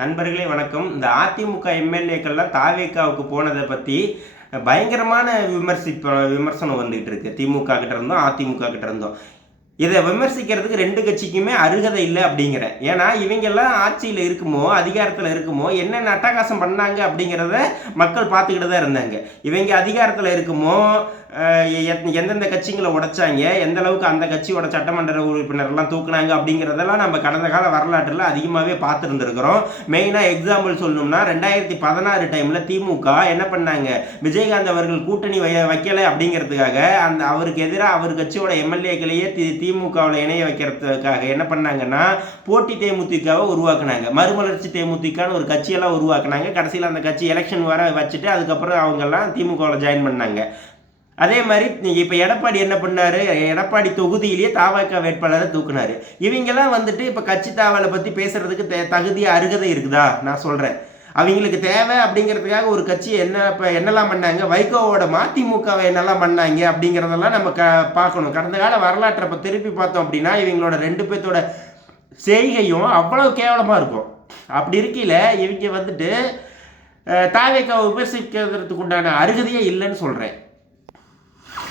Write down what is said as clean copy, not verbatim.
நண்பர்களே வணக்கம். இந்த அதிமுக எம்எல்ஏக்கள்லாம் தாவேகாவுக்கு போனதை பற்றி பயங்கரமான விமர்சனம் வந்துகிட்டு இருக்கு. திமுக கிட்ட இருந்தோம், அதிமுக கிட்ட இருந்தோம். இதை விமர்சிக்கிறதுக்கு ரெண்டு கட்சிக்குமே அருகதை இல்லை அப்படிங்கிறேன். ஏன்னா இவங்கெல்லாம் ஆட்சியில் இருக்குமோ, அதிகாரத்தில் இருக்குமோ, என்னென்ன அட்டகாசம் பண்ணாங்க அப்படிங்கிறத மக்கள் பார்த்துக்கிட்டு தான் இருந்தாங்க. இவங்க அதிகாரத்தில் இருக்குமோ, எந்தெந்த கட்சிகளை உடைச்சாங்க, எந்த அளவுக்கு அந்த கட்சியோட சட்டமன்ற உறுப்பினர்லாம் தூக்குனாங்க அப்படிங்கிறதெல்லாம் நம்ம கடந்த கால வரலாற்றில் அதிகமாகவே பார்த்துருந்துருக்கிறோம். மெயினாக எக்ஸாம்பிள் சொல்லணும்னா 2016 டைமில் திமுக என்ன பண்ணாங்க, விஜயகாந்த் அவர்கள் கூட்டணி வைக்கலை அப்படிங்கிறதுக்காக அவருக்கு எதிராக அவர் கட்சியோட எம்எல்ஏக்களையே திமுகவில் இணைய வைக்கிறதுக்காக என்ன பண்ணாங்கன்னா போட்டி தேமுதிகவை உருவாக்குனாங்க. மறுமலர்ச்சி தேமுதிகன்னு ஒரு கட்சியெல்லாம் உருவாக்குனாங்க. கடைசியில் அந்த கட்சி எலெக்ஷன் வர வச்சுட்டு அதுக்கப்புறம் அவங்கெல்லாம் திமுகவில் ஜாயின் பண்ணாங்க. அதே மாதிரி இப்போ எடப்பாடி என்ன பண்ணார், எடப்பாடி தொகுதியிலேயே தாவக வேட்பாளரை தூக்குனாரு. இவங்கெல்லாம் வந்துட்டு இப்போ கட்சி தாவலை பற்றி பேசுறதுக்கு தகுதி அருகதை இருக்குதா? நான் சொல்கிறேன். அவங்களுக்கு தேவை அப்படிங்கிறதுக்காக ஒரு கட்சி இப்போ என்னெல்லாம் பண்ணாங்க, வைகோவோட மதிமுகவை என்னெல்லாம் பண்ணாங்க அப்படிங்கிறதெல்லாம் நம்ம பார்க்கணும். கடந்த கால வரலாற்றை இப்போ திருப்பி பார்த்தோம் அப்படின்னா இவங்களோட ரெண்டு பேர்த்தோட செய்கையும் அவ்வளவு கேவலமாக இருக்கும். அப்படி இருக்கையில் இவங்க வந்துட்டு தாவேக்காவை விமர்சிக்கிறதுக்கு உண்டான அருகதையே இல்லைன்னு சொல்கிறேன்.